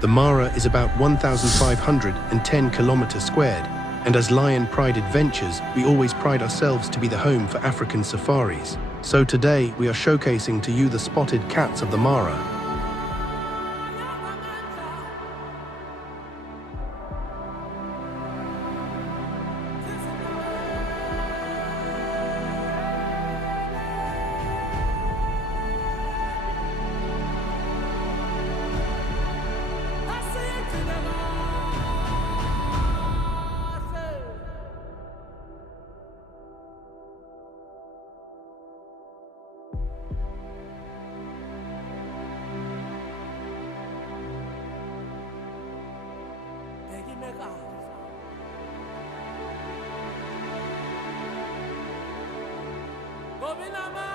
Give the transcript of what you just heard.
The Mara is about 1,510 kilometers squared, and as Lion Pride Adventures, we always pride ourselves to be the home for African safaris. So today, we are showcasing to you the spotted cats of the Mara. Gobinama